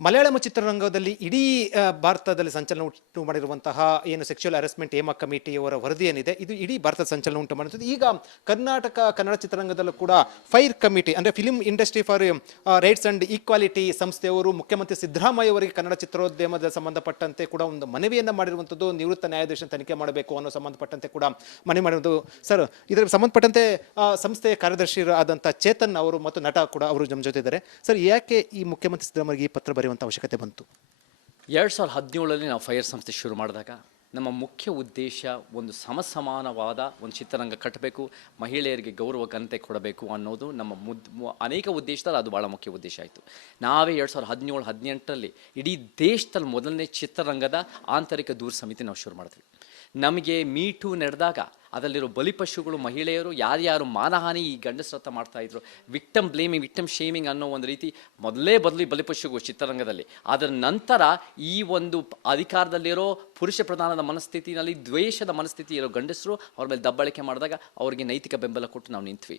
ಮಲಯಾಳಂ ಚಿತ್ರರಂಗದಲ್ಲಿ ಇಡೀ ಭಾರತದಲ್ಲಿ ಸಂಚಲನ ಉಂಟು ಮಾಡಿರುವಂತಹ ಏನು ಸೆಕ್ಸುವಲ್ ಹರಾಸ್ಮೆಂಟ್ ಹೇಮಾ ಕಮಿಟಿಯವರ ವರದಿ ಏನಿದೆ ಇದು ಇಡೀ ಭಾರತದ ಸಂಚಲನ ಉಂಟು ಮಾಡುತ್ತದೆ. ಈಗ ಕರ್ನಾಟಕ ಕನ್ನಡ ಚಿತ್ರರಂಗದಲ್ಲೂ ಕೂಡ ಫೈರ್ ಕಮಿಟಿ ಅಂದರೆ film industry for rights and equality ಸಂಸ್ಥೆಯವರು ಮುಖ್ಯಮಂತ್ರಿ ಸಿದ್ದರಾಮಯ್ಯ ಅವರಿಗೆ ಕನ್ನಡ ಚಿತ್ರೋದ್ಯಮದ ಸಂಬಂಧಪಟ್ಟಂತೆ ಕೂಡ ಒಂದು ಮನವಿಯನ್ನು ಮಾಡಿರುವಂಥದ್ದು. ನಿವೃತ್ತ ನ್ಯಾಯಾಧೀಶ ತನಿಖೆ ಮಾಡಬೇಕು ಅನ್ನೋ ಸಂಬಂಧಪಟ್ಟಂತೆ ಕೂಡ ಮನವಿ ಮಾಡಿರೋದು. ಸರ್, ಇದರ ಸಂಬಂಧಪಟ್ಟಂತೆ ಸಂಸ್ಥೆಯ ಕಾರ್ಯದರ್ಶಿ ಆದಂಥ ಚೇತನ್ ಅವರು ಮತ್ತು ನಟ ಕೂಡ ಅವರು ನಮ್ಮ ಜೊತೆ ಇದ್ದಾರೆ. ಸರ್, ಯಾಕೆ ಈ ಮುಖ್ಯಮಂತ್ರಿ ಸಿದ್ದರಾಮಯ್ಯ ಈ ಪತ್ರ ಬರೆಯುವಂಥ ಅವಶ್ಯಕತೆ ಬಂತು? 2017 ನಾವು ಫೈರ್ ಸಂಸ್ಥೆ ಶುರು ಮಾಡಿದಾಗ ನಮ್ಮ ಮುಖ್ಯ ಉದ್ದೇಶ ಒಂದು ಸಮಸಮಾನವಾದ ಒಂದು ಚಿತ್ರರಂಗ ಕಟ್ಟಬೇಕು, ಮಹಿಳೆಯರಿಗೆ ಗೌರವ ಘನತೆ ಕೊಡಬೇಕು ಅನ್ನೋದು ನಮ್ಮ ಅನೇಕ ಉದ್ದೇಶದಲ್ಲಿ ಅದು ಭಾಳ ಮುಖ್ಯ ಉದ್ದೇಶ ಆಯಿತು. ನಾವೇ 2017-18ರಲ್ಲಿ ಇಡೀ ದೇಶದಲ್ಲಿ ಮೊದಲನೇ ಚಿತ್ರರಂಗದ ಆಂತರಿಕ ದೂರು ಸಮಿತಿ ನಾವು ಶುರು ಮಾಡಿದ್ವಿ. ನಮಗೆ ಮೀಟು ನಡೆದಾಗ ಅದರಲ್ಲಿರೋ ಬಲಿಪಶುಗಳು ಮಹಿಳೆಯರು ಯಾರ್ಯಾರು ಮಾನಹಾನಿ ಈ ಗಂಡಸರತ್ತ ಮಾಡ್ತಾಯಿದ್ರು, ವಿಕ್ಟಮ್ ಬ್ಲೇಮಿಂಗ್, ವಿಕ್ಟಮ್ ಶೇಮಿಂಗ್ ಅನ್ನೋ ಒಂದು ರೀತಿ ಮೊದಲೇ ಬಲಿಪಶುಗಳು ಚಿತ್ರರಂಗದಲ್ಲಿ. ಅದರ ನಂತರ ಈ ಒಂದು ಅಧಿಕಾರದಲ್ಲಿರೋ ಪುರುಷ ಪ್ರಧಾನದ ಮನಸ್ಥಿತಿನಲ್ಲಿ ದ್ವೇಷದ ಮನಸ್ಥಿತಿ ಇರೋ ಗಂಡಸರು ಅವ್ರ ಮೇಲೆ ದಬ್ಬಾಳಿಕೆ ಮಾಡಿದಾಗ ಅವರಿಗೆ ನೈತಿಕ ಬೆಂಬಲ ಕೊಟ್ಟು ನಾವು ನಿಂತ್ವಿ.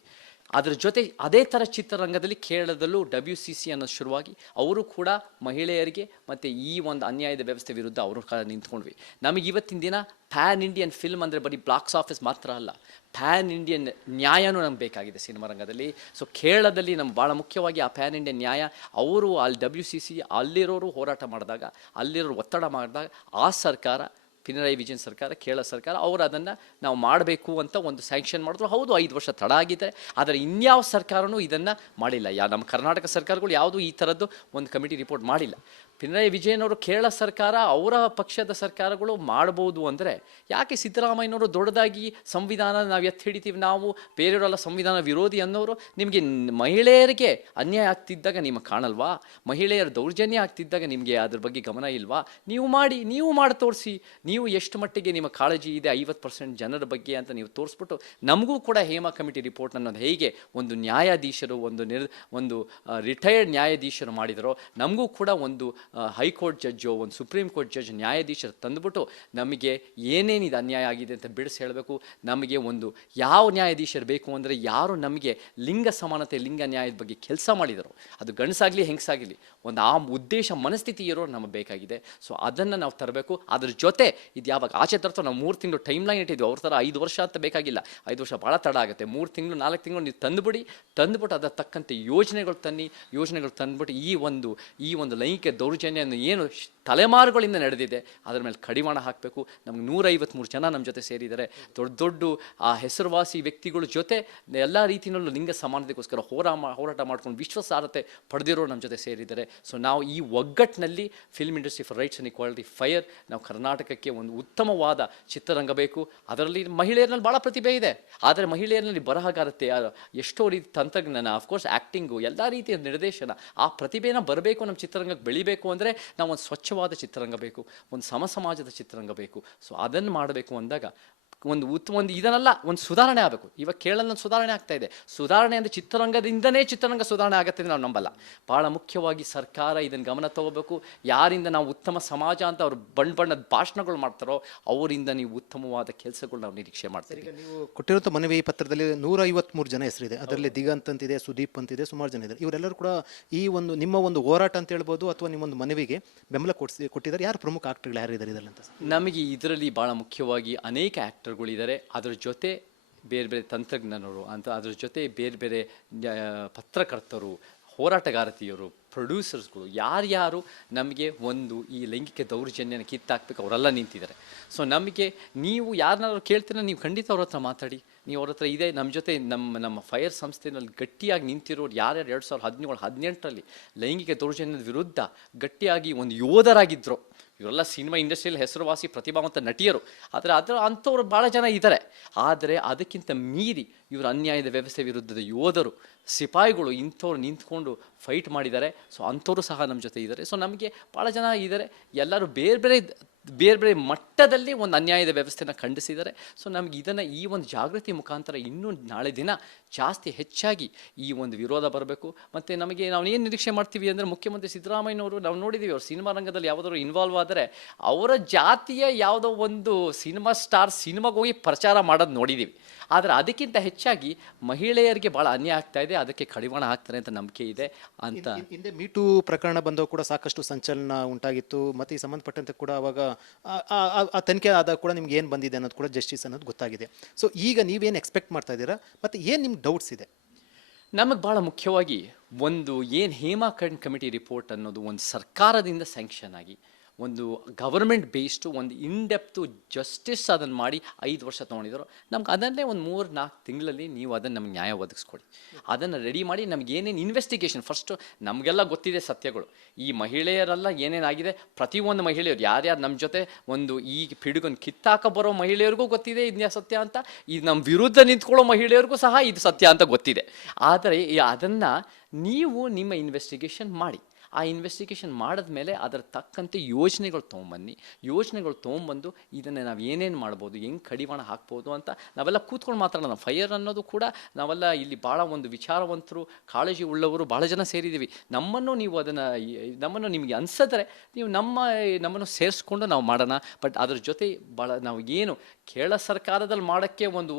ಅದರ ಜೊತೆ ಅದೇ ಥರ ಚಿತ್ರರಂಗದಲ್ಲಿ ಕೇರಳದಲ್ಲೂ WCC ಅನ್ನೋದು ಶುರುವಾಗಿ ಅವರು ಕೂಡ ಮಹಿಳೆಯರಿಗೆ ಮತ್ತು ಈ ಒಂದು ಅನ್ಯಾಯದ ವ್ಯವಸ್ಥೆ ವಿರುದ್ಧ ಅವರು ನಿಂತ್ಕೊಂಡ್ವಿ. ನಮಗೆ ಇವತ್ತಿನ ದಿನ ಪ್ಯಾನ್ ಇಂಡಿಯನ್ ಫಿಲ್ಮ್ ಅಂದರೆ ಬರೀ ಬಾಕ್ಸ್ ಆಫೀಸ್ ಮಾತ್ರ ಅಲ್ಲ, ಪ್ಯಾನ್ ಇಂಡಿಯನ್ ನ್ಯಾಯನೂ ನಮ್ಗೆ ಬೇಕಾಗಿದೆ ಸಿನಿಮಾ ರಂಗದಲ್ಲಿ. ಸೊ ಕೇರಳದಲ್ಲಿ ನಮ್ಗೆ ಭಾಳ ಮುಖ್ಯವಾಗಿ ಆ ಪ್ಯಾನ್ ಇಂಡಿಯನ್ ನ್ಯಾಯ, ಅವರು ಅಲ್ಲಿ WCC ಅಲ್ಲಿರೋರು ಹೋರಾಟ ಮಾಡಿದಾಗ, ಅಲ್ಲಿರೋರು ಒತ್ತಡ ಮಾಡಿದಾಗ ಆ ಸರ್ಕಾರ, ಪಿನರಾಯಿ ವಿಜಯನ್ ಸರ್ಕಾರ, ಕೇರಳ ಸರ್ಕಾರ ಅವರು ಅದನ್ನು ನಾವು ಮಾಡಬೇಕು ಅಂತ ಒಂದು ಸ್ಯಾಂಕ್ಷನ್ ಮಾಡಿದ್ರು. ಹೌದು, 5 ವರ್ಷ ತಡ ಆಗಿದೆ, ಆದರೆ ಇನ್ಯಾವ ಸರ್ಕಾರನೂ ಇದನ್ನು ಮಾಡಿಲ್ಲ. ನಮ್ಮ ಕರ್ನಾಟಕ ಸರ್ಕಾರಗಳು ಯಾವುದೂ ಈ ಥರದ್ದು ಒಂದು ಕಮಿಟಿ ರಿಪೋರ್ಟ್ ಮಾಡಿಲ್ಲ. ಪಿನರಾಯಿ ವಿಜಯನ್ ಅವರು ಕೇರಳ ಸರ್ಕಾರ, ಅವರ ಪಕ್ಷದ ಸರ್ಕಾರಗಳು ಮಾಡ್ಬೋದು ಅಂದರೆ ಯಾಕೆ ಸಿದ್ದರಾಮಯ್ಯನವರು ದೊಡ್ಡದಾಗಿ ಸಂವಿಧಾನ ನಾವು ಎತ್ತಿ ಹಿಡಿತೀವಿ, ನಾವು ಬೇರೆಯವರೆಲ್ಲ ಸಂವಿಧಾನ ವಿರೋಧಿ ಅನ್ನೋರು? ನಿಮಗೆ ಮಹಿಳೆಯರಿಗೆ ಅನ್ಯಾಯ ಆಗ್ತಿದ್ದಾಗ ನಿಮಗೆ ಕಾಣಲ್ವಾ? ಮಹಿಳೆಯರ ದೌರ್ಜನ್ಯ ಆಗ್ತಿದ್ದಾಗ ನಿಮಗೆ ಅದ್ರ ಬಗ್ಗೆ ಗಮನ ಇಲ್ವಾ? ನೀವು ಮಾಡಿ ತೋರಿಸಿ, ನೀವು ಎಷ್ಟು ಮಟ್ಟಿಗೆ ನಿಮ್ಮ ಕಾಳಜಿ ಇದೆ 50% ಜನರ ಬಗ್ಗೆ ಅಂತ ನೀವು ತೋರಿಸ್ಬಿಟ್ಟು ನಮಗೂ ಕೂಡ ಹೇಮಾ ಕಮಿಟಿ ರಿಪೋರ್ಟ್ ಅನ್ನೋದು ಹೇಗೆ ಒಂದು ನ್ಯಾಯಾಧೀಶರು ಒಂದು ರಿಟೈರ್ಡ್ ನ್ಯಾಯಾಧೀಶರು ಮಾಡಿದರೋ, ನಮಗೂ ಕೂಡ ಒಂದು ಹೈಕೋರ್ಟ್ ಜಡ್ಜು, ಒಂದು ಸುಪ್ರೀಂ ಕೋರ್ಟ್ ಜಡ್ಜ್, ನ್ಯಾಯಾಧೀಶರು ತಂದುಬಿಟ್ಟು ನಮಗೆ ಏನೇನಿದೆ ಅನ್ಯಾಯ ಆಗಿದೆ ಅಂತ ಬಿಡಿಸಿ ಹೇಳಬೇಕು. ನಮಗೆ ಒಂದು ಯಾವ ನ್ಯಾಯಾಧೀಶರು ಬೇಕು ಅಂದರೆ ಯಾರು ನಮಗೆ ಲಿಂಗ ಸಮಾನತೆ, ಲಿಂಗ ನ್ಯಾಯದ ಬಗ್ಗೆ ಕೆಲಸ ಮಾಡಿದರು, ಅದು ಗಂಡಸಾಗಲಿ ಹೆಂಗಸಾಗಲಿ, ಒಂದು ಆ ಉದ್ದೇಶ ಮನಸ್ಥಿತಿ ಇರೋರು ನಮಗೆ ಬೇಕಾಗಿದೆ. ಸೊ ಅದನ್ನು ನಾವು ತರಬೇಕು. ಅದ್ರ ಜೊತೆ ಇದು ಯಾವಾಗ ಆಚೆ ತರ್ತಾರೋ, ನಾವು 3 ತಿಂಗಳು ಟೈಮ್ ಲೈನ್ ಇಟ್ಟಿದ್ವಿ. ಅವ್ರ ಥರ 5 ವರ್ಷ ಅಂತ ಬೇಕಾಗಿಲ್ಲ, 5 ವರ್ಷ ಭಾಳ ತಡ ಆಗುತ್ತೆ. 3 ತಿಂಗಳು 4 ತಿಂಗಳು ನೀವು ತಂದುಬಿಟ್ಟು ಅದರ ತಕ್ಕಂತೆ ಯೋಜನೆಗಳು ತಂದುಬಿಟ್ಟು ಈ ಒಂದು ಲೈಂಗಿಕ ದೌರ್ಜನ್ಯ ಏನು ತಲೆಮಾರುಗಳಿಂದ ನಡೆದಿದೆ ಅದರ ಮೇಲೆ ಕಡಿವಾಣ ಹಾಕಬೇಕು. ನಮ್ಗೆ 153 ಜನ ನಮ್ಮ ಜೊತೆ ಸೇರಿದ್ದಾರೆ. ದೊಡ್ಡ ಆ ಹೆಸರುವಾಸಿ ವ್ಯಕ್ತಿಗಳ ಜೊತೆ ಎಲ್ಲ ರೀತಿಯಲ್ಲೂ ಲಿಂಗ ಸಮಾನತೆಗೋಸ್ಕರ ಹೋರಾಟ ಮಾಡ್ಕೊಂಡು ವಿಶ್ವಾಸಾರ್ಹತೆ ಪಡೆದಿರೋರು ನಮ್ಮ ಜೊತೆ ಸೇರಿದ್ದಾರೆ. ಸೊ ನಾವು ಈ ಒಗ್ಗಟ್ಟಿನಲ್ಲಿ film industry for rights and equality fire, ನಾವು ಕರ್ನಾಟಕಕ್ಕೆ ಒಂದು ಉತ್ತಮವಾದ ಚಿತ್ರರಂಗ ಬೇಕು. ಅದರಲ್ಲಿ ಮಹಿಳೆಯರಲ್ಲಿ ಭಾಳ ಪ್ರತಿಭೆ ಇದೆ, ಆದರೆ ಮಹಿಳೆಯರಲ್ಲಿ ಬರಹಗಾರತೆ, ಎಷ್ಟೋ ರೀತಿ ತಂತ್ರಜ್ಞಾನ, ಅಫ್ಕೋರ್ಸ್ ಆ್ಯಕ್ಟಿಂಗು, ಎಲ್ಲ ರೀತಿಯ ನಿರ್ದೇಶನ, ಆ ಪ್ರತಿಭೆನ ಬರಬೇಕು, ನಮ್ಮ ಚಿತ್ರರಂಗಕ್ಕೆ ಬೆಳಿಬೇಕು ಅಂದರೆ ನಾವು ಒಂದು ಸ್ವಚ್ಛವಾದ ಚಿತ್ರರಂಗ ಬೇಕು, ಒಂದು ಸಮಾಜದ ಚಿತ್ರರಂಗ ಬೇಕು. ಸೊ ಅದನ್ನು ಮಾಡಬೇಕು ಅಂದಾಗ ಒಂದು ಇದನ್ನೆಲ್ಲ ಒಂದು ಸುಧಾರಣೆ ಆಗಬೇಕು. ಇವಾಗ ಕೇರಳದಲ್ಲಿ ಸುಧಾರಣೆ ಆಗ್ತಾ ಇದೆ. ಸುಧಾರಣೆ ಅಂದರೆ ಚಿತ್ರರಂಗದಿಂದನೇ ಚಿತ್ರರಂಗ ಸುಧಾರಣೆ ಆಗುತ್ತೆ ನಾವು ನಂಬಲ್ಲ. ಭಾಳ ಮುಖ್ಯವಾಗಿ ಸರ್ಕಾರ ಇದನ್ನು ಗಮನ ತಗೋಬೇಕು. ಯಾರಿಂದ ನಾವು ಉತ್ತಮ ಸಮಾಜ ಅಂತ ಅವರು ಬಣ್ಣದ ಭಾಷಣಗಳು ಮಾಡ್ತಾರೋ ಅವರಿಂದ ನೀವು ಉತ್ತಮವಾದ ಕೆಲಸಗಳು ನಾವು ನಿರೀಕ್ಷೆ ಮಾಡ್ತೀವಿ. ಈಗ ನೀವು ಕೊಟ್ಟಿರುವಂಥ ಮನವಿ ಪತ್ರದಲ್ಲಿ 153 ಜನ ಹೆಸರಿದೆ. ಅದರಲ್ಲಿ ದಿಗಂತ್ ಅಂತಿದೆ, ಸುದೀಪ್ ಅಂತಿದೆ, ಸುಮಾರು ಜನ ಇದ್ದಾರೆ. ಇವರೆಲ್ಲರೂ ಕೂಡ ಈ ಒಂದು ನಿಮ್ಮ ಒಂದು ಹೋರಾಟ ಅಂತ ಹೇಳ್ಬೋದು ಅಥವಾ ನಿಮ್ಮೊಂದು ಮನವಿಗೆ ಬೆಂಬಲ ಕೊಟ್ಟಿದ್ದಾರೆ. ಯಾರು ಪ್ರಮುಖ ಆಕ್ಟರ್ಗಳು ಯಾರಿದ್ದಾರೆ ಇದರಲ್ಲಿ ಅಂತ? ನಮಗೆ ಇದರಲ್ಲಿ ಭಾಳ ಮುಖ್ಯವಾಗಿ ಅನೇಕ ಆ್ಯಕ್ಟರ್ಗಳಿದ್ದಾರೆ. ಅದರ ಜೊತೆ ಬೇರೆ ತಂತ್ರಜ್ಞರು ಅಂತ, ಅದ್ರ ಜೊತೆ ಬೇರೆ ಪತ್ರಕರ್ತರು, ಹೋರಾಟಗಾರತಿಯರು, ಪ್ರೊಡ್ಯೂಸರ್ಸ್ಗಳು, ಯಾರ್ಯಾರು ನಮಗೆ ಒಂದು ಈ ಲೈಂಗಿಕ ದೌರ್ಜನ್ಯನ ಕಿತ್ತಾಕ್ಬೇಕು ಅವರೆಲ್ಲ ನಿಂತಿದ್ದಾರೆ. ಸೊ ನಮಗೆ ನೀವು ಯಾರನ್ನಾದ್ರು ಕೇಳ್ತೀರ, ನೀವು ಖಂಡಿತ ಅವ್ರ ಹತ್ರ ಮಾತಾಡಿ. ನೀವು ಅವ್ರ ಹತ್ರ ಇದೆ ನಮ್ಮ ಜೊತೆ ನಮ್ಮ ಫೈರ್ ಸಂಸ್ಥೆಯಲ್ಲಿ ಗಟ್ಟಿಯಾಗಿ ನಿಂತಿರೋರು ಯಾರ್ಯಾರು 2017-18ರಲ್ಲಿ ಲೈಂಗಿಕ ದೌರ್ಜನ್ಯದ ವಿರುದ್ಧ ಗಟ್ಟಿಯಾಗಿ ಒಂದು ಯೋಧರಾಗಿದ್ದರು. ಇವರೆಲ್ಲ ಸಿನಿಮಾ ಇಂಡಸ್ಟ್ರಿಯಲ್ಲಿ ಹೆಸರುವಾಸಿ ಪ್ರತಿಭಾವಂತ ನಟಿಯರು. ಆದರೆ ಅಂಥವ್ರು ಭಾಳ ಜನ ಇದ್ದಾರೆ. ಆದರೆ ಅದಕ್ಕಿಂತ ಮೀರಿ ಇವರು ಅನ್ಯಾಯದ ವ್ಯವಸ್ಥೆ ವಿರುದ್ಧದ ಯೋಧರು, ಸಿಪಾಯಿಗಳು, ಇಂಥವ್ರು ನಿಂತ್ಕೊಂಡು ಫೈಟ್ ಮಾಡಿದ್ದಾರೆ. ಸೊ ಅಂಥವರು ಸಹ ನಮ್ಮ ಜೊತೆ ಇದ್ದಾರೆ. ಸೊ ನಮಗೆ ಭಾಳ ಜನ ಇದ್ದಾರೆ. ಎಲ್ಲರೂ ಬೇರೆ ಬೇರೆ ಬೇರೆ ಮಟ್ಟದಲ್ಲಿ ಒಂದು ಅನ್ಯಾಯದ ವ್ಯವಸ್ಥೆನ ಖಂಡಿಸಿದ್ದಾರೆ. ಸೊ ನಮ್ಗೆ ಇದನ್ನು ಈ ಒಂದು ಜಾಗೃತಿ ಮುಖಾಂತರ ಇನ್ನೂ ನಾಳೆ ದಿನ ಜಾಸ್ತಿ ಹೆಚ್ಚಾಗಿ ಈ ಒಂದು ವಿರೋಧ ಬರಬೇಕು. ಮತ್ತು ನಮಗೆ ನಾವು ಏನು ನಿರೀಕ್ಷೆ ಮಾಡ್ತೀವಿ ಅಂದರೆ, ಮುಖ್ಯಮಂತ್ರಿ ಸಿದ್ದರಾಮಯ್ಯನವರು ನಾವು ನೋಡಿದ್ದೀವಿ, ಅವರು ಸಿನಿಮಾ ರಂಗದಲ್ಲಿ ಯಾವುದಾದ್ರು ಇನ್ವಾಲ್ವ್ ಆದರೆ ಅವರ ಜಾತಿಯ ಯಾವುದೋ ಒಂದು ಸಿನಿಮಾ ಸ್ಟಾರ್ ಸಿನಿಮಾಗೆ ಹೋಗಿ ಪ್ರಚಾರ ಮಾಡೋದು ನೋಡಿದ್ದೀವಿ. ಆದರೆ ಅದಕ್ಕಿಂತ ಹೆಚ್ಚಾಗಿ ಮಹಿಳೆಯರಿಗೆ ಭಾಳ ಅನ್ಯಾಯ ಆಗ್ತಾ ಇದೆ, ಅದಕ್ಕೆ ಕಡಿವಾಣ ಹಾಕ್ತಾರೆ ಅಂತ ನಂಬಿಕೆ ಇದೆ ಅಂತ. ಹಿಂದೆ ಮೀಟು ಪ್ರಕರಣ ಬಂದಾಗ ಕೂಡ ಸಾಕಷ್ಟು ಸಂಚಲನ ಉಂಟಾಗಿತ್ತು. ಮತ್ತು ಈ ಸಂಬಂಧಪಟ್ಟಂತೆ ಕೂಡ ಅವಾಗ ಆ ತನಿಖೆ ಆದಾಗ ಕೂಡ ನಿಮ್ಗೆ ಏನು ಬಂದಿದೆ ಅನ್ನೋದು ಕೂಡ ಜಸ್ಟಿಸ್ ಅನ್ನೋದು ಗೊತ್ತಾಗಿದೆ. ಸೊ ಈಗ ನೀವೇನು ಎಕ್ಸ್ಪೆಕ್ಟ್ ಮಾಡ್ತಾ ಇದ್ದೀರಾ ಮತ್ತು ಏನು ನಿಮ್ಗೆ ಡೌಟ್ಸ್ ಇದೆ? ನಮಗೆ ಭಾಳ ಮುಖ್ಯವಾಗಿ ಒಂದು ಏನು ಹೇಮಾ ಕಮಿಟಿ ರಿಪೋರ್ಟ್ ಅನ್ನೋದು ಒಂದು ಸರ್ಕಾರದಿಂದ ಸ್ಯಾಂಕ್ಷನ್ ಆಗಿ ಒಂದು ಗವರ್ಮೆಂಟ್ ಬೇಸ್ಡು ಒಂದು ಇನ್ಡೆಪ್ತು ಜಸ್ಟಿಸ್ ಅದನ್ನು ಮಾಡಿ 5 ವರ್ಷ ತೊಗೊಂಡಿದ್ರು. ನಮ್ಗೆ ಅದನ್ನೇ ಒಂದು 3-4 ತಿಂಗಳಲ್ಲಿ ನೀವು ಅದನ್ನು ನಮ್ಗೆ ನ್ಯಾಯ ಒದಗಿಸ್ಕೊಡಿ. ಅದನ್ನು ರೆಡಿ ಮಾಡಿ ನಮ್ಗೆ ಏನೇನು ಇನ್ವೆಸ್ಟಿಗೇಷನ್ ಫಸ್ಟು ನಮಗೆಲ್ಲ ಗೊತ್ತಿದೆ ಸತ್ಯಗಳು. ಈ ಮಹಿಳೆಯರೆಲ್ಲ ಏನೇನಾಗಿದೆ, ಪ್ರತಿಯೊಂದು ಮಹಿಳೆಯರು ಯಾರ್ಯಾರು ನಮ್ಮ ಜೊತೆ ಒಂದು ಈ ಪಿಡುಗನ್ನು ಕಿತ್ತಾಕ ಬರೋ ಮಹಿಳೆಯರಿಗೂ ಗೊತ್ತಿದೆ ಇದನ್ನ ಸತ್ಯ ಅಂತ, ಇದು ನಮ್ಮ ವಿರುದ್ಧ ನಿಂತ್ಕೊಳ್ಳೋ ಮಹಿಳೆಯರಿಗೂ ಸಹ ಇದು ಸತ್ಯ ಅಂತ ಗೊತ್ತಿದೆ. ಆದರೆ ಅದನ್ನು ನೀವು ನಿಮ್ಮ ಇನ್ವೆಸ್ಟಿಗೇಷನ್ ಮಾಡಿ. ಆ ಇನ್ವೆಸ್ಟಿಗೇಷನ್ ಮಾಡಿದ್ಮೇಲೆ ಅದರ ತಕ್ಕಂತೆ ಯೋಜನೆಗಳು ತೊಗೊಂಬಂದು ಇದನ್ನು ನಾವು ಏನೇನು ಮಾಡ್ಬೋದು, ಹೆಂಗೆ ಕಡಿವಾಣ ಹಾಕ್ಬೋದು ಅಂತ ನಾವೆಲ್ಲ ಕೂತ್ಕೊಂಡು ಮಾತಾಡೋಣ. ಫೈರ್ ಅನ್ನೋದು ಕೂಡ ನಾವೆಲ್ಲ ಇಲ್ಲಿ ಭಾಳ ಒಂದು ವಿಚಾರವಂತರು, ಕಾಳಜಿ ಉಳ್ಳವರು ಭಾಳ ಜನ ಸೇರಿದ್ದೀವಿ. ನಮ್ಮನ್ನು ನಿಮಗೆ ಅನಿಸಿದ್ರೆ ನೀವು ನಮ್ಮನ್ನು ಸೇರಿಸ್ಕೊಂಡು ನಾವು ಮಾಡೋಣ. ಬಟ್ ಅದ್ರ ಜೊತೆ ಭಾಳ ನಾವು ಏನು ಕೇರಳ ಸರ್ಕಾರದಲ್ಲಿ ಮಾಡೋಕ್ಕೆ ಒಂದು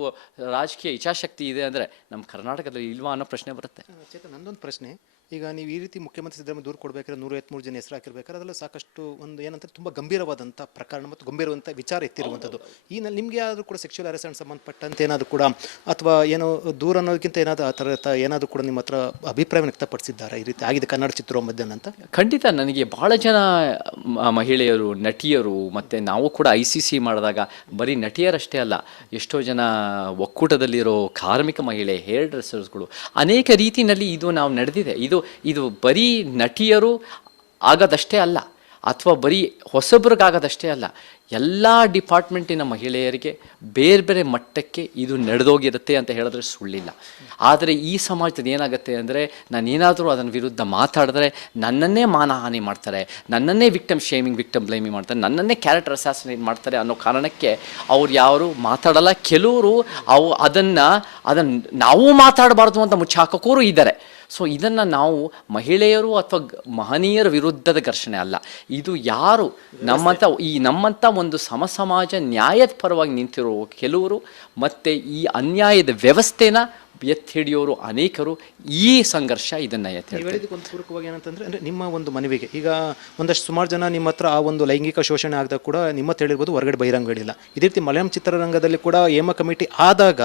ರಾಜಕೀಯ ಇಚ್ಛಾಶಕ್ತಿ ಇದೆ ಅಂದರೆ ನಮ್ಮ ಕರ್ನಾಟಕದಲ್ಲಿ ಇಲ್ವಾ ಅನ್ನೋ ಪ್ರಶ್ನೆ ಬರುತ್ತೆ. ಚೇತನ್, ನಂದೊಂದು ಪ್ರಶ್ನೆ. ಈಗ ನೀವು ಈ ರೀತಿ ಮುಖ್ಯಮಂತ್ರಿ ಸಿದ್ದರಾಮಯ್ಯ ದೂರು ಕೊಡಬೇಕಾದ್ರೆ 153 ಜನ ಹೆಸರು ಹಾಕಿರ್ಬೇಕಾದ್ರೆ ಅದೆಲ್ಲ ಸಾಕಷ್ಟು ಒಂದು ಏನಂತಾರೆ ತುಂಬ ಗಂಭೀರವಾದಂಥ ಪ್ರಕರಣ ಮತ್ತು ಗಂಭೀರವಾದಂಥ ವಿಚಾರ ಎತ್ತಿರುವಂಥದ್ದು. ಈ ನಿಮಗೆ ಯಾರಾದರೂ ಕೂಡ ಸೆಕ್ಷುವಲ್ ಹ್ಯಾರಸ್ಮೆಂಟ್ ಸಂಬಂಧಪಟ್ಟಂತೆ ಏನಾದರೂ ಕೂಡ ಅಥವಾ ಏನೋ ದೂರ ಅನ್ನೋದಕ್ಕಿಂತ ಏನಾದರೂ ಆ ಥರ ಏನಾದರೂ ಕೂಡ ನಿಮ್ಮ ಹತ್ರ ಅಭಿಪ್ರಾಯವನ್ನು ವ್ಯಕ್ತಪಡಿಸಿದ್ದಾರೆ ಈ ರೀತಿ ಆಗಿದೆ ಕನ್ನಡ ಚಿತ್ರೋದ್ಯಮ ಅಂತ? ಖಂಡಿತ. ನನಗೆ ಭಾಳ ಜನ ಮಹಿಳೆಯರು, ನಟಿಯರು, ಮತ್ತು ನಾವು ಕೂಡ ICC ಮಾಡಿದಾಗ ಬರೀ ನಟಿಯರಷ್ಟೇ ಅಲ್ಲ, ಎಷ್ಟೋ ಜನ ಒಕ್ಕೂಟದಲ್ಲಿರೋ ಕಾರ್ಮಿಕ ಮಹಿಳೆ, ಹೇರ್ ಡ್ರೆಸ್ಸರ್ಸ್ಗಳು, ಅನೇಕ ರೀತಿಯಲ್ಲಿ ಇದು ನಾವು ನಡೆದಿದೆ. ಇದು ಬರೀ ನಟಿಯರು ಆಗೋದಷ್ಟೇ ಅಲ್ಲ, ಅಥವಾ ಬರೀ ಹೊಸಬ್ರಿಗಾಗೋದಷ್ಟೇ ಅಲ್ಲ, ಎಲ್ಲ ಡಿಪಾರ್ಟ್ಮೆಂಟಿನ ಮಹಿಳೆಯರಿಗೆ ಬೇರೆ ಬೇರೆ ಮಟ್ಟಕ್ಕೆ ಇದು ನಡೆದೋಗಿರುತ್ತೆ ಅಂತ ಹೇಳಿದ್ರೆ ಸುಳ್ಳಿಲ್ಲ. ಆದರೆ ಈ ಸಮಾಜದಲ್ಲಿ ಏನಾಗುತ್ತೆ ಅಂದರೆ, ನಾನೇನಾದರೂ ಅದನ್ನ ವಿರುದ್ಧ ಮಾತಾಡಿದ್ರೆ ನನ್ನನ್ನೇ ಮಾನಹಾನಿ ಮಾಡ್ತಾರೆ, ನನ್ನನ್ನೇ ವಿಕ್ಟಮ್ ಬ್ಲೇಮಿಂಗ್ ಮಾಡ್ತಾರೆ, ನನ್ನನ್ನೇ ಕ್ಯಾರೆಕ್ಟರ್ ಅಸಾಸಿನೇಟ್ ಮಾಡ್ತಾರೆ ಅನ್ನೋ ಕಾರಣಕ್ಕೆ ಅವ್ರು ಯಾರು ಮಾತಾಡಲ್ಲ. ಕೆಲವರು ಅದನ್ನು ನಾವು ಮಾತಾಡಬಾರ್ದು ಅಂತ ಮುಚ್ಚಾಕೋರು ಇದ್ದಾರೆ. ಸೊ ಇದನ್ನು ನಾವು ಮಹಿಳೆಯರು ಅಥವಾ ಮಹನೀಯರ ವಿರುದ್ಧದ ಘರ್ಷಣೆ ಅಲ್ಲ, ಇದು ಯಾರು ನಮ್ಮಂಥ ಒಂದು ಸಮಾಜ ನ್ಯಾಯದ ಪರವಾಗಿ ನಿಂತಿರೋ ಕೆಲವರು ಮತ್ತು ಈ ಅನ್ಯಾಯದ ವ್ಯವಸ್ಥೆನ ಎತ್ತಿ ಹಿಡಿಯೋರು ಅನೇಕರು, ಈ ಸಂಘರ್ಷ ಇದನ್ನು ಎತ್ತಿ ಹೇಳಿದಕ್ಕೆ ಒಂದು ಪೂರಕವಾಗಿ ಏನಂತಂದರೆ, ಅಂದರೆ ನಿಮ್ಮ ಒಂದು ಮನವಿಗೆ ಈಗ ಒಂದಷ್ಟು ಸುಮಾರು ಜನ ನಿಮ್ಮ ಹತ್ರ ಆ ಒಂದು ಲೈಂಗಿಕ ಶೋಷಣೆ ಆದಾಗ ಕೂಡ ನಿಮ್ಮ ಹತ್ರ ಹೇಳಿರ್ಬೋದು, ಹೊರಗಡೆ ಬಹಿರಂಗ ಹೇಳಿಲ್ಲ. ಇದೇ ರೀತಿ ಮಲಯಾಳಂ ಚಿತ್ರರಂಗದಲ್ಲಿ ಕೂಡ ಹೇಮಾ ಕಮಿಟಿ ಆದಾಗ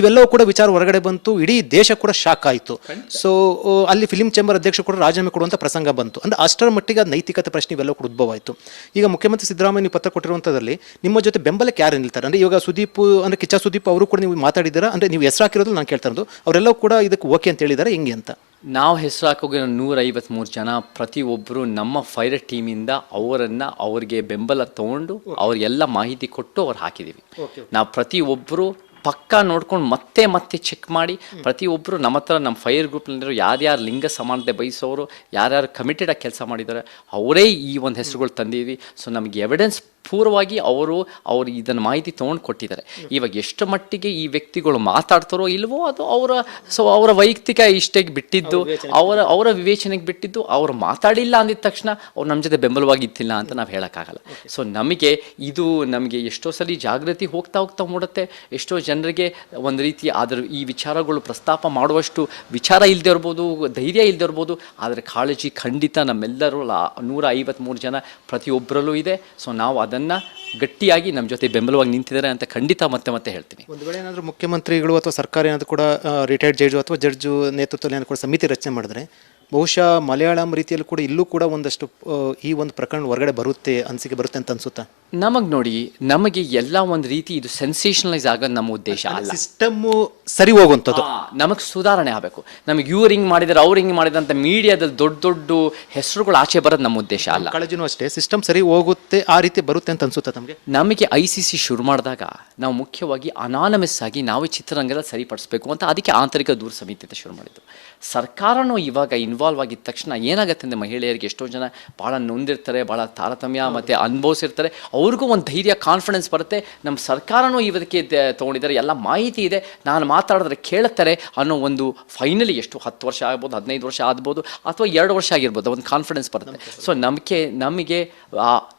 ಇವೆಲ್ಲವೂ ಕೂಡ ವಿಚಾರ ಹೊರಗಡೆ ಬಂತು, ಇಡೀ ದೇಶ ಕೂಡ ಶಾಕ್ ಆಯಿತು. ಸೊ ಅಲ್ಲಿ ಫಿಲಿಂ ಚೇಂಬರ್ ಅಧ್ಯಕ್ಷ ಕೂಡ ರಾಜೀನಾಮೆ ಕೊಡುವಂಥ ಪ್ರಸಂಗ ಬಂತು. ಅಂದರೆ ಅಷ್ಟರ ಮಟ್ಟಿಗೆ ನೈತಿಕತೆ ಪ್ರಶ್ನೆ ಇವೆಲ್ಲವೂ ಕೂಡ ಉದ್ಭವ ಆಯಿತು. ಈಗ ಮುಖ್ಯಮಂತ್ರಿ ಸಿದ್ದರಾಮಯ್ಯ ನೀವು ಪತ್ರ ಕೊಟ್ಟಿರುವಂಥದ್ದಲ್ಲಿ ನಿಮ್ಮ ಜೊತೆ ಬೆಂಬಲಕ್ಕೆ ಯಾರು ನಿಲ್ತಾರೆ? ಅಂದರೆ ಇವಾಗ ಸುದೀಪ್, ಅಂದರೆ ಕಿಚ್ಚ ಸುದೀಪ್ ಅವರು ಕೂಡ ನೀವು ಮಾತಾಡಿದ್ದೀರಾ, ಅಂದರೆ ನೀವು ಹೆಸರು ಹಾಕಿರೋದು ನಾನು ಕೇಳ್ತಾ ಇರೋದು, ಅವರೆಲ್ಲವೂ ಕೂಡ ಇದಕ್ಕೆ ಓಕೆ ಅಂತ ಹೇಳಿದ್ದಾರೆ, ಹೆಂಗೆ ಅಂತ? ನಾವು ಹೆಸರು ಹಾಕೋಗಿ 153 ಜನ ಪ್ರತಿಯೊಬ್ಬರು ನಮ್ಮ ಫೈರ್ ಟೀಮಿಂದ ಅವ್ರಿಗೆ ಬೆಂಬಲ ತೊಗೊಂಡು ಅವ್ರಿಗೆಲ್ಲ ಮಾಹಿತಿ ಕೊಟ್ಟು ಅವ್ರು ಹಾಕಿದ್ದೀವಿ. ನಾವು ಪ್ರತಿಯೊಬ್ಬರು ಪಕ್ಕಾ ನೋಡ್ಕೊಂಡು ಮತ್ತೆ ಚೆಕ್ ಮಾಡಿ, ಪ್ರತಿಯೊಬ್ಬರು ನಮ್ಮ ಫೈರ್ ಗ್ರೂಪ್ನಲ್ಲಿರೋ ಯಾರ್ಯಾರು ಲಿಂಗ ಸಮಾನತೆ ಬಯಸೋರು, ಯಾರ್ಯಾರು ಕಮಿಟೆಡಾಗಿ ಕೆಲಸ ಮಾಡಿದ್ದಾರೆ ಅವರೇ ಈ ಒಂದು ಹೆಸರುಗಳು ತಂದೀವಿ. ಸೊ ನಮಗೆ ಎವಿಡೆನ್ಸ್ ಪೂರ್ವವಾಗಿ ಅವರು ಇದನ್ನು ಮಾಹಿತಿ ತೊಗೊಂಡು ಕೊಟ್ಟಿದ್ದಾರೆ. ಇವಾಗ ಎಷ್ಟು ಮಟ್ಟಿಗೆ ಈ ವ್ಯಕ್ತಿಗಳು ಮಾತಾಡ್ತಾರೋ ಇಲ್ವೋ ಅದು ಅವರ ವೈಯಕ್ತಿಕ ಇಷ್ಟಕ್ಕೆ ಬಿಟ್ಟಿದ್ದು, ಅವರ ವಿವೇಚನೆಗೆ ಬಿಟ್ಟಿದ್ದು. ಅವರು ಮಾತಾಡಿಲ್ಲ ಅಂದಿದ ತಕ್ಷಣ ಅವ್ರು ನಮ್ಮ ಜೊತೆ ಬೆಂಬಲವಾಗಿ ಇತ್ತಿಲ್ಲ ಅಂತ ನಾವು ಹೇಳೋಕ್ಕಾಗಲ್ಲ. ಸೊ ನಮಗೆ ಎಷ್ಟೋ ಸಲ ಜಾಗೃತಿ ಹೋಗ್ತಾ ಮೂಡುತ್ತೆ, ಎಷ್ಟೋ ಜನರಿಗೆ ಒಂದು ರೀತಿ ಈ ವಿಚಾರಗಳು ಪ್ರಸ್ತಾಪ ಮಾಡುವಷ್ಟು ವಿಚಾರ ಇಲ್ಲದೆ ಇರ್ಬೋದು, ಧೈರ್ಯ ಇಲ್ಲದೆ ಇರ್ಬೋದು, ಆದರೆ ಕಾಳಜಿ ಖಂಡಿತ ನಮ್ಮೆಲ್ಲರೂ 153 ಜನ ಪ್ರತಿಯೊಬ್ಬರಲ್ಲೂ ಇದೆ. ಸೊ ನಾವು ಅದನ್ನು ಗಟ್ಟಿಯಾಗಿ ನಮ್ಮ ಜೊತೆ ಬೆಂಬಲವಾಗಿ ನಿಂತಿದ್ದಾರೆ ಅಂತ ಖಂಡಿತ ಮತ್ತೆ ಹೇಳ್ತೀನಿ. ಒಂದು ವೇಳೆ ಏನಾದರೂ ಮುಖ್ಯಮಂತ್ರಿಗಳು ಅಥವಾ ಸರ್ಕಾರ ಏನಾದರೂ ಕೂಡ ರಿಟೈರ್ಡ್ ಜಡ್ಜು ಅಥವಾ ಜಡ್ಜು ನೇತೃತ್ವದಲ್ಲಿ ಏನಾದರೂ ಕೂಡ ಸಮಿತಿ ರಚನೆ ಮಾಡಿದ್ರೆ ಬಹುಶಃ ಮಲಯಾಳಂ ರೀತಿಯಲ್ಲೂ ಕೂಡ ಇಲ್ಲೂ ಕೂಡ ಒಂದಷ್ಟು ಈ ಒಂದು ಪ್ರಕರಣ ಹೊರಗಡೆ ಬರುತ್ತೆ ಅಂತ ಅನ್ಸುತ್ತಾ? ನಮಗೆ ಎಲ್ಲ ಒಂದು ರೀತಿ ಇದು ಸೆನ್ಸೇಷನಲೈಸ್ ಆಗೋದು ನಮ್ಮ ಉದ್ದೇಶ ಅಲ್ಲ. ಸಿಸ್ಟಮ್ ಸರಿ ಹೋಗುವಂಥದ್ದು, ನಮಗೆ ಸುಧಾರಣೆ ಆಗಬೇಕು. ನಮಗೆ ಇವ್ರು ಹಿಂಗೆ ಮಾಡಿದ್ದಾರೆ, ಅವ್ರು ಹಿಂಗೆ ಮಾಡಿದ್ದಾರೆ ಅಂತ ಮೀಡಿಯಾದಲ್ಲಿ ದೊಡ್ಡ ಹೆಸರುಗಳು ಆಚೆ ಬರೋದು ನಮ್ಮ ಉದ್ದೇಶ ಅಲ್ಲ. ಕಾಳಜಿನೂ ಅಷ್ಟೇ, ಸಿಸ್ಟಮ್ ಸರಿ ಹೋಗುತ್ತೆ, ಆ ರೀತಿ ಬರುತ್ತೆ ಅಂತ ಅನ್ಸುತ್ತಾ ನಮಗೆ ICC ಶುರು ಮಾಡಿದಾಗ ನಾವು ಮುಖ್ಯವಾಗಿ ಅನಾನಮಸ್ ಆಗಿ ನಾವು ಚಿತ್ರರಂಗದಲ್ಲಿ ಸರಿಪಡಿಸಬೇಕು ಅಂತ ಅದಕ್ಕೆ ಆಂತರಿಕ ದೂರ ಸಮಿತಿ ಅಂತ ಶುರು ಮಾಡಿದ್ದು. ಸರ್ಕಾರನೂ ಇವಾಗ ಇನ್ವಾಲ್ವ್ ಆಗಿದ ತಕ್ಷಣ ಏನಾಗುತ್ತೆ ಅಂದರೆ ಮಹಿಳೆಯರಿಗೆ ಎಷ್ಟೋ ಜನ ಭಾಳ ನೊಂದಿರ್ತಾರೆ, ಭಾಳ ತಾರತಮ್ಯ ಮತ್ತು ಅನುಭವಿಸಿರ್ತಾರೆ. ಅವ್ರಿಗೂ ಒಂದು ಧೈರ್ಯ, ಕಾನ್ಫಿಡೆನ್ಸ್ ಬರುತ್ತೆ. ನಮ್ಮ ಸರ್ಕಾರನೂ ಇವಕ್ಕೆ ತೊಗೊಂಡಿದ್ದಾರೆ, ಎಲ್ಲ ಮಾಹಿತಿ ಇದೆ, ನಾನು ಮಾತಾಡಿದ್ರೆ ಕೇಳುತ್ತಾರೆ ಅನ್ನೋ ಒಂದು ಫೈನಲಿ ಎಷ್ಟು 10 ವರ್ಷ ಆಗ್ಬೋದು, 15 ವರ್ಷ ಆಗ್ಬೋದು, ಅಥವಾ 2 ವರ್ಷ ಆಗಿರ್ಬೋದು, ಒಂದು ಕಾನ್ಫಿಡೆನ್ಸ್ ಬರುತ್ತೆ. ಸೊ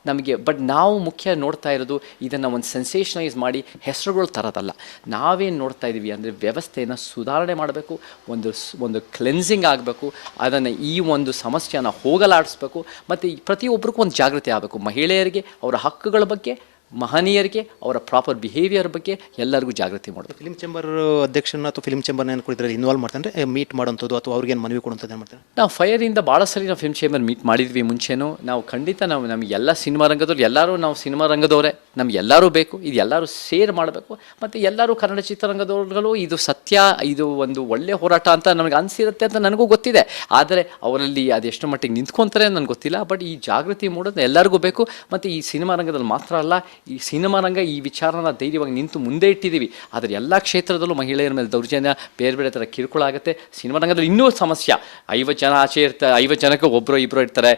ನಮಗೆ ಬಟ್ ನಾವು ಮುಖ್ಯ ನೋಡ್ತಾ ಇರೋದು ಇದನ್ನು ಒಂದು ಸೆನ್ಸೇಷನೈಸ್ ಮಾಡಿ ಹೆಸರುಗಳು ತರೋದಲ್ಲ. ನಾವೇನು ನೋಡ್ತಾ ಇದ್ದೀವಿ ಅಂದರೆ ವ್ಯವಸ್ಥೆಯನ್ನು ಸುಧಾರಣೆ ಮಾಡಬೇಕು, ಒಂದು ಕ್ಲೆನ್ಸಿಂಗ್ ಆಗಬೇಕು, ಅದನ್ನು ಈ ಒಂದು ಸಮಸ್ಯೆಯನ್ನು ಹೋಗಲಾಡಿಸ್ಬೇಕು, ಮತ್ತು ಪ್ರತಿಯೊಬ್ಬರಿಗೂ ಒಂದು ಜಾಗೃತಿ ಆಗಬೇಕು. ಮಹಿಳೆಯರಿಗೆ ಅವರ ಹಕ್ಕುಗಳ ಬಗ್ಗೆ, ಮಹನೀಯರಿಗೆ ಅವರ ಪ್ರಾಪರ್ ಬಿಹೇವಿಯರ್ ಬಗ್ಗೆ ಎಲ್ಲರಿಗೂ ಜಾಗೃತಿ ಮಾಡಬೇಕು. ಫಿಲ್ಮ್ ಚೇಂಬರ್ ಅಧ್ಯಕ್ಷನ ಅಥವಾ ಫಿಲ್ಮ್ ಚೇಂಬರ್ನ ಏನು ಕೊಡಿದ್ರೆ ಇನ್ವಾಲ್ವ್ ಮಾಡ್ತಾರೆ, ಮೀಟ್ ಮಾಡೋಂಥದ್ದು ಅಥವಾ ಅವ್ರಿಗೇನು ಮನವಿ ಕೊಡುವಂಥದ್ದು ಏನು ಮಾಡ್ತಾರೆ? ನಾವು ಫೈರಿಂದ ಭಾಳ ಸರಿ ನಾವು ಫಿಲ್ಮ್ ಚೇಂಬರ್ ಮೀಟ್ ಮಾಡಿದ್ವಿ ಮುಂಚೆನೂ. ನಾವು ಖಂಡಿತ ನಮಗೆ ಎಲ್ಲ ಸಿನಿಮಾ ರಂಗದವ್ರು ಎಲ್ಲರೂ, ನಾವು ಸಿನಿಮಾ ರಂಗದವರೇ, ನಮ್ಗೆ ಎಲ್ಲರೂ ಬೇಕು, ಇದು ಎಲ್ಲರೂ ಸೇರ್ ಮಾಡಬೇಕು. ಮತ್ತು ಎಲ್ಲರೂ ಕನ್ನಡ ಚಿತ್ರರಂಗದವ್ರುಗಳು ಇದು ಸತ್ಯ, ಇದು ಒಂದು ಒಳ್ಳೆಯ ಹೋರಾಟ ಅಂತ ನಮಗೆ ಅನಿಸಿರುತ್ತೆ ಅಂತ ನನಗೂ ಗೊತ್ತಿದೆ. ಆದರೆ ಅವರಲ್ಲಿ ಅದೆಷ್ಟು ಮಟ್ಟಿಗೆ ನಿಂತ್ಕೊತಾರೆ ನನಗೆ ಗೊತ್ತಿಲ್ಲ. ಬಟ್ ಈ ಜಾಗೃತಿ ಮೂಡೋದು ಎಲ್ಲರಿಗೂ ಬೇಕು. ಮತ್ತು ಈ ಸಿನಿಮಾ ರಂಗದಲ್ಲಿ ಮಾತ್ರ ಅಲ್ಲ, ಈ ಸಿನಿಮಾ ರಂಗ ಈ ವಿಚಾರನ ಧೈರ್ಯವಾಗಿ ನಿಂತು ಮುಂದೆ ಇಟ್ಟಿದ್ದೀವಿ. ಆದರೆ ಎಲ್ಲ ಕ್ಷೇತ್ರದಲ್ಲೂ ಮಹಿಳೆಯರ ಮೇಲೆ ದೌರ್ಜನ್ಯ, ಬೇರೆ ಬೇರೆ ಥರ ಕಿರುಕುಳ ಆಗುತ್ತೆ. ಸಿನಿಮಾ ರಂಗದಲ್ಲಿ ಇನ್ನೂ ಸಮಸ್ಯೆ. 50 ಜನ ಆಚೆ ಇರ್ತಾರೆ, 50 ಜನಕ್ಕೆ ಒಬ್ಬರು ಇಬ್ಬರು ಇರ್ತಾರೆ,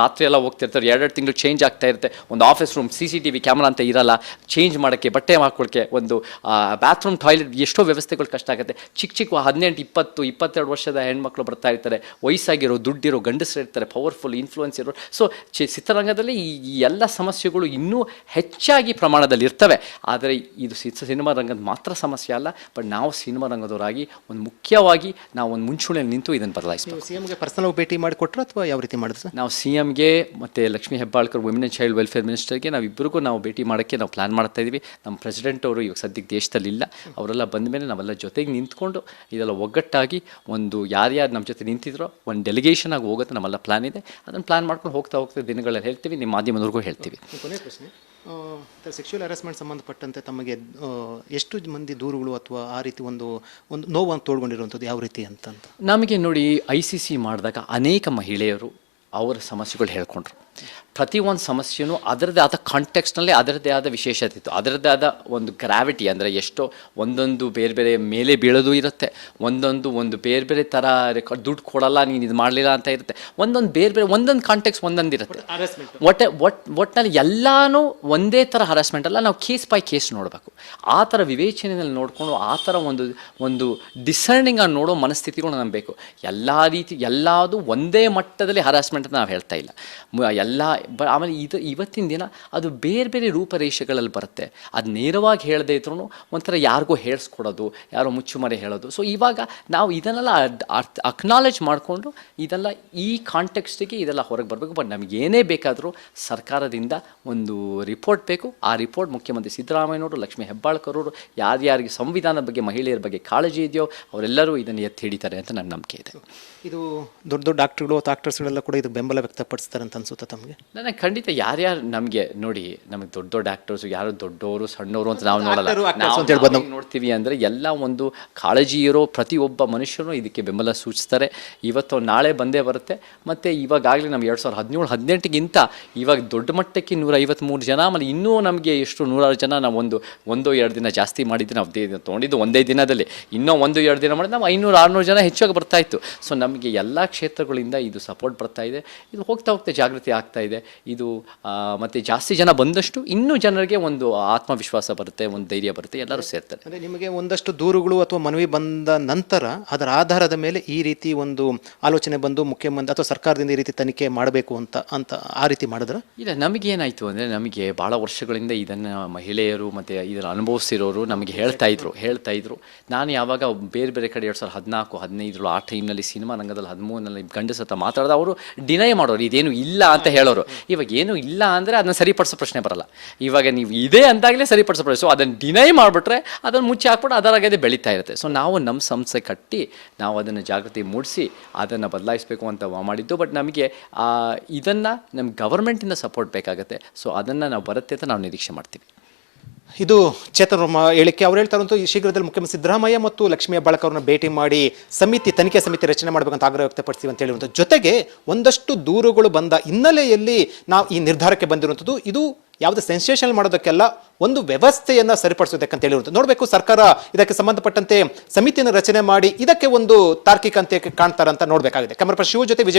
ರಾತ್ರಿ ಎಲ್ಲ ಹೋಗ್ತಿರ್ತಾರೆ, 2 ತಿಂಗಳು ಚೇಂಜ್ ಆಗ್ತಾ ಇರುತ್ತೆ. ಒಂದು ಆಫೀಸ್ ರೂಮ್ CCTV ಕ್ಯಾಮ್ರಾ ಅಂತ ಇರಲ್ಲ, ಚೇಂಜ್ ಮಾಡೋಕ್ಕೆ, ಬಟ್ಟೆ ಹಾಕೊಳ್ಳೋಕ್ಕೆ, ಒಂದು ಬಾತ್ರೂಮ್, ಟಾಯ್ಲೆಟ್, ಎಷ್ಟೋ ವ್ಯವಸ್ಥೆಗಳು ಕಷ್ಟ ಆಗುತ್ತೆ. ಚಿಕ್ಕ 18, 20, 22 ವರ್ಷದ ಹೆಣ್ಮಕ್ಳು ಬರ್ತಾ ಇರ್ತಾರೆ, ವಯಸ್ಸಾಗಿರೋ, ದುಡ್ಡಿರೋ ಗಂಡಸರು ಇರ್ತಾರೆ, ಪವರ್ಫುಲ್ ಇನ್ಫ್ಲೂಯೆನ್ಸ್ ಇರೋ. ಸೊ ಚಿತ್ರರಂಗದಲ್ಲಿ ಈ ಎಲ್ಲ ಸಮಸ್ಯೆಗಳು ಇನ್ನೂ ಹೆಚ್ಚಾಗಿ ಪ್ರಮಾಣದಲ್ಲಿ ಇರ್ತವೆ. ಆದರೆ ಇದು ಸಿನಿಮಾ ರಂಗದ ಮಾತ್ರ ಸಮಸ್ಯೆ ಅಲ್ಲ. ಬಟ್ ನಾವು ಸಿನಿಮಾ ರಂಗದವರಾಗಿ ಒಂದು ಮುಖ್ಯವಾಗಿ ನಾವು ಒಂದು ಮುಂಚೂಣಿಯಲ್ಲಿ ನಿಂತು ಇದನ್ನು ಬದಲಾಯಿಸ್ತೀವಿ. CMಗೆ ಪರ್ಸನಲ್ ಭೇಟಿ ಮಾಡಿ ಕೊಟ್ಟರು ಅಥವಾ ಯಾವ ರೀತಿ ಮಾಡಿದ್ರು ಸರ್? ನಾವು CMಗೆ ಮತ್ತು Lakshmi Hebbalkar women and child welfare ಮಿನಿಸ್ಟರ್ಗೆ ನಾವಿಬ್ಬರಿಗೂ ನಾವು ಭೇಟಿ ಮಾಡೋಕ್ಕೆ ನಾವು ಪ್ಲ್ಯಾನ್ ಮಾಡ್ತಾ ಇದ್ದೀವಿ. ನಮ್ಮ ಪ್ರೆಸಿಡೆಂಟ್ ಅವರು ಇವಾಗ ಸದ್ಯಕ್ಕೆ ದೇಶದಲ್ಲಿ ಇಲ್ಲ. ಅವರೆಲ್ಲ ಬಂದ ಮೇಲೆ ನಾವೆಲ್ಲ ಜೊತೆಗೆ ನಿಂತ್ಕೊಂಡು ಇದೆಲ್ಲ ಒಗ್ಗಟ್ಟಾಗಿ ಒಂದು ಯಾರ್ಯಾರು ನಮ್ಮ ಜೊತೆ ನಿಂತಿದ್ರೋ ಒಂದು ಡೆಲಿಗೇಷನ್ ಆಗಿ ಹೋಗುತ್ತೆ. ನಮ್ಮೆಲ್ಲ ಪ್ಲ್ಯಾನ್ ಇದೆ. ಅದನ್ನು ಪ್ಲ್ಯಾನ್ ಮಾಡ್ಕೊಂಡು ಹೋಗ್ತಾ ದಿನಗಳಲ್ಲಿ ಹೇಳ್ತೀವಿ, ನಿಮ್ಮ ಮಾಧ್ಯಮದವ್ರಿಗೂ ಹೇಳ್ತೀವಿ. ಕೊನೆಯ ಪ್ರಶ್ನೆ, ಸೆಕ್ಷುವಲ್ ಹ್ಯಾರಸ್ಮೆಂಟ್ ಸಂಬಂಧಪಟ್ಟಂತೆ ತಮಗೆ ಎಷ್ಟು ಮಂದಿ ದೂರುಗಳು ಅಥವಾ ಆ ರೀತಿ ಒಂದು ನೋವನ್ನು ತೋಡ್ಕೊಂಡಿರುವಂಥದ್ದು ಯಾವ ರೀತಿ ಅಂತ? ನಮಗೆ ನೋಡಿ, ICC ಮಾಡಿದಾಗ ಅನೇಕ ಮಹಿಳೆಯರು ಅವರ ಸಮಸ್ಯೆಗಳು ಹೇಳ್ಕೊಂಡ್ರು. ಪ್ರತಿಯೊಂದು ಸಮಸ್ಯೆಯೂ ಅದರದ್ದೇ ಆದ ಕಾಂಟೆಕ್ಸ್ಟ್ನಲ್ಲಿ ಅದರದ್ದೇ ಆದ ವಿಶೇಷತೆ ಇತ್ತು, ಅದರದ್ದೇ ಆದ ಒಂದು ಗ್ರಾವಿಟಿ. ಅಂದರೆ ಎಷ್ಟೋ ಒಂದೊಂದು ಬೇರೆ ಬೇರೆ ಮೇಲೆ ಬೀಳೋದು ಇರುತ್ತೆ, ಒಂದು ಬೇರೆ ಬೇರೆ ಥರ ದುಡ್ಡು ಕೊಡಲ್ಲ, ನೀನು ಇದು ಮಾಡಲಿಲ್ಲ ಅಂತ ಇರುತ್ತೆ. ಒಂದೊಂದು ಬೇರೆ ಬೇರೆ ಒಂದೊಂದು ಕಾಂಟೆಕ್ಸ್ಟ್ ಒಂದೊಂದು ಇರುತ್ತೆ. ಒಟ್ಟಿನಲ್ಲಿ ಎಲ್ಲನೂ ಒಂದೇ ಥರ ಹರಾಸ್ಮೆಂಟ್ ಅಲ್ಲ, ನಾವು ಕೇಸ್ ಬೈ ಕೇಸ್ ನೋಡಬೇಕು. ಆ ಥರ ವಿವೇಚನೆಯಲ್ಲಿ ನೋಡಿಕೊಂಡು ಆ ಥರ ಒಂದು ಡಿಸರ್ನಿಂಗ್ ಆಗಿ ನೋಡೋ ಮನಸ್ಥಿತಿಗಳು ನಮಗೆ ಬೇಕು. ಎಲ್ಲದೂ ಒಂದೇ ಮಟ್ಟದಲ್ಲಿ ಹರಾಸ್ಮೆಂಟ್ ಅಂತ ನಾವು ಹೇಳ್ತಾ ಇಲ್ಲ. ಆಮೇಲೆ ಇವತ್ತಿನ ದಿನ ಅದು ಬೇರೆ ಬೇರೆ ರೂಪರೇಷೆಗಳಲ್ಲಿ ಬರುತ್ತೆ. ಅದು ನೇರವಾಗಿ ಹೇಳದೇ ಇದ್ರೂ ಒಂಥರ ಯಾರಿಗೂ ಹೇಳಿಸ್ಕೊಡೋದು, ಯಾರೋ ಮುಚ್ಚುಮರೆ ಹೇಳೋದು. ಸೊ ಇವಾಗ ನಾವು ಇದನ್ನೆಲ್ಲ ಅಕ್ನಾಲೇಜ್ ಮಾಡಿಕೊಂಡು ಇದೆಲ್ಲ ಈ ಕಾಂಟೆಕ್ಸ್ಟಿಗೆ ಇದೆಲ್ಲ ಹೊರಗೆ ಬರಬೇಕು. ಬಟ್ ನಮಗೇನೇ ಬೇಕಾದರೂ ಸರ್ಕಾರದಿಂದ ಒಂದು ರಿಪೋರ್ಟ್ ಬೇಕು. ಆ ರಿಪೋರ್ಟ್ ಮುಖ್ಯಮಂತ್ರಿ ಸಿದ್ದರಾಮಯ್ಯನವರು, ಲಕ್ಷ್ಮೀ ಹೆಬ್ಬಾಳ್ಕರ್ ಅವರು, ಯಾರ್ಯಾರಿಗೆ ಸಂವಿಧಾನದ ಬಗ್ಗೆ, ಮಹಿಳೆಯರ ಬಗ್ಗೆ ಕಾಳಜಿ ಇದೆಯೋ ಅವರೆಲ್ಲರೂ ಇದನ್ನು ಎತ್ತಿ ಹಿಡಿತಾರೆ ಅಂತ ನನ್ನ ನಂಬಿಕೆ ಇದೆ. ಇದು ದೊಡ್ಡ ಡಾಕ್ಟರ್ಗಳು ಅಥವಾ ಆಕ್ಟರ್ಸ್ಗಳೆಲ್ಲ ಕೂಡ ಇದಕ್ಕೆ ಬೆಂಬಲ ವ್ಯಕ್ತಪಡಿಸ್ತಾರೆ ಅಂತ ಅನ್ಸುತ್ತೆ ತಮಗೆ? ನನಗೆ ಖಂಡಿತ ಯಾರ್ಯಾರು ನಮಗೆ ನೋಡಿ, ನಮಗೆ ದೊಡ್ಡ ಆ್ಯಕ್ಟರ್ಸು, ಯಾರು ದೊಡ್ಡವರು ಸಣ್ಣವರು ಅಂತ ನಾವು ನೋಡಲ್ಲ. ನಾವು ನೋಡ್ತೀವಿ ಅಂದರೆ ಎಲ್ಲ ಒಂದು ಕಾಳಜಿ ಇರೋ ಪ್ರತಿಯೊಬ್ಬ ಮನುಷ್ಯರು ಇದಕ್ಕೆ ಬೆಂಬಲ ಸೂಚಿಸ್ತಾರೆ. ಇವತ್ತು ನಾಳೆ ಬಂದೇ ಬರುತ್ತೆ. ಮತ್ತು ಇವಾಗಲೇ ನಮ್ಗೆ 2017-18ಗಿಂತ ಇವಾಗ ದೊಡ್ಡ ಮಟ್ಟಕ್ಕೆ 153 ಜನ, ಆಮೇಲೆ ಇನ್ನೂ ನಮಗೆ ಎಷ್ಟು 106 ಜನ. ನಾವು ಒಂದು 2 ದಿನ ಜಾಸ್ತಿ ಮಾಡಿದ್ದು, ನಾವು ತೊಗೊಂಡಿದ್ದು ಒಂದೇ ದಿನದಲ್ಲಿ. ಇನ್ನೂ 1-2 ದಿನ ಮಾಡಿದ್ರೆ ನಾವು 500-600 ಜನ ಹೆಚ್ಚಾಗಿ ಬರ್ತಾಯಿತ್ತು. ಸೊ ನಮಗೆ ಎಲ್ಲ ಕ್ಷೇತ್ರಗಳಿಂದ ಇದು ಸಪೋರ್ಟ್ ಬರ್ತಾ ಇದೆ. ಇದು ಹೋಗ್ತಾ ಜಾಗೃತಿ ಆಗ್ತಾ ಇದೆ. ಇದು ಮತ್ತು ಜಾಸ್ತಿ ಜನ ಬಂದಷ್ಟು ಇನ್ನೂ ಜನರಿಗೆ ಒಂದು ಆತ್ಮವಿಶ್ವಾಸ ಬರುತ್ತೆ, ಒಂದು ಧೈರ್ಯ ಬರುತ್ತೆ, ಎಲ್ಲರೂ ಸೇರ್ತಾರೆ. ಅಂದರೆ ನಿಮಗೆ ಒಂದಷ್ಟು ದೂರುಗಳು ಅಥವಾ ಮನವಿ ಬಂದ ನಂತರ ಅದರ ಆಧಾರದ ಮೇಲೆ ಈ ರೀತಿ ಒಂದು ಆಲೋಚನೆ ಬಂದು ಮುಖ್ಯಮಂತ್ರಿ ಅಥವಾ ಸರ್ಕಾರದಿಂದ ಈ ರೀತಿ ತನಿಖೆ ಮಾಡಬೇಕು ಅಂತ ಆ ರೀತಿ ಮಾಡಿದ್ರೆ? ಇಲ್ಲ, ನಮಗೇನಾಯಿತು ಅಂದರೆ ನಮಗೆ ಭಾಳ ವರ್ಷಗಳಿಂದ ಇದನ್ನು ಮಹಿಳೆಯರು ಮತ್ತು ಇದನ್ನು ಅನುಭವಿಸಿರೋರು ನಮಗೆ ಹೇಳ್ತಾ ಇದ್ರು. ನಾನು ಯಾವಾಗ ಬೇರೆ ಬೇರೆ ಕಡೆ 2014-15 ಆ ಟೈಮ್ನಲ್ಲಿ ಸಿನಿಮಾ ರಂಗದಲ್ಲಿ 13ನಲ್ಲಿ ಗಂಡಸ ಹತ್ರ ಮಾತಾಡಿದ ಅವರು ಡಿನೈ ಮಾಡೋರು, ಇದೇನು ಇಲ್ಲ ಅಂತ ಹೇಳೋರು. ಇವಾಗ ಏನು ಇಲ್ಲ ಅಂದರೆ ಅದನ್ನು ಸರಿಪಡಿಸೋ ಪ್ರಶ್ನೆ ಬರಲ್ಲ. ಇವಾಗ ನೀವು ಇದೆ ಅಂತಾಗಲೇ ಸರಿಪಡಿಸೋ ಪ್ರಶ್ನೆ. ಸೊ ಅದನ್ನು ಡಿನೈ ಮಾಡಿಬಿಟ್ರೆ ಅದನ್ನು ಮುಚ್ಚಿ ಹಾಕ್ಬಿಟ್ಟು ಅದರಾಗದೇ ಬೆಳೀತಾ ಇರುತ್ತೆ. ಸೊ ನಾವು ನಮ್ಮ ಸಂಸ್ಥೆ ಕಟ್ಟಿ ನಾವು ಅದನ್ನು ಜಾಗೃತಿ ಮೂಡಿಸಿ ಅದನ್ನು ಬದಲಾಯಿಸಬೇಕು ಅಂತ ಮಾಡಿದ್ದು. ಬಟ್ ನಮಗೆ ಇದನ್ನು ನಮ್ಮ ಗವರ್ಮೆಂಟಿಂದ ಸಪೋರ್ಟ್ ಬೇಕಾಗುತ್ತೆ. ಸೊ ಅದನ್ನು ನಾವು ಬರುತ್ತೆ ಅಂತ ನಾವು ನಿರೀಕ್ಷೆ ಮಾಡ್ತೀವಿ. ಇದು ಚೇತನ್ ವರ್ಮ ಹೇಳಿಕೆ. ಅವ್ರು ಹೇಳ್ತಾ ಇರುವಂಥ ಈ ಶೀಘ್ರದಲ್ಲಿ ಮುಖ್ಯಮಂತ್ರಿ ಸಿದ್ದರಾಮಯ್ಯ ಮತ್ತು ಲಕ್ಷ್ಮೀ ಹೆಬ್ಬಾಳ್ಕರ್ ಅವ್ರನ್ನ ಭೇಟಿ ಮಾಡಿ ತನಿಖೆ ಸಮಿತಿ ರಚನೆ ಮಾಡಬೇಕಂತ ಆಗ್ರಹ ವ್ಯಕ್ತಪಡಿಸ್ತೀವಿ ಅಂತ ಹೇಳಿರುವಂಥ ಜೊತೆಗೆ ಒಂದಷ್ಟು ದೂರುಗಳು ಬಂದ ಹಿನ್ನೆಲೆಯಲ್ಲಿ ನಾವು ಈ ನಿರ್ಧಾರಕ್ಕೆ ಬಂದಿರುವಂಥದ್ದು. ಇದು ಯಾವುದೇ ಸೆನ್ಸೇಷನ್ ಮಾಡೋದಕ್ಕೆಲ್ಲ ಒಂದು ವ್ಯವಸ್ಥೆಯನ್ನ ಸರಿಪಡಿಸೋದಕ್ಕಂತ ಹೇಳಿರುವಂಥದ್ದು. ನೋಡಬೇಕು ಸರ್ಕಾರ ಇದಕ್ಕೆ ಸಂಬಂಧಪಟ್ಟಂತೆ ಸಮಿತಿಯನ್ನು ರಚನೆ ಮಾಡಿ ಇದಕ್ಕೆ ಒಂದು ತಾರ್ಕಿಕ ಅಂತ್ಯಕ್ಕೆ ಕಾಣ್ತಾರಂತ ನೋಡಬೇಕಾಗಿದೆ. ಕ್ಯಾಮರಾ ಪರ್ಸನ್ ಶಿವ ಜೊತೆ ವಿಜಯ್.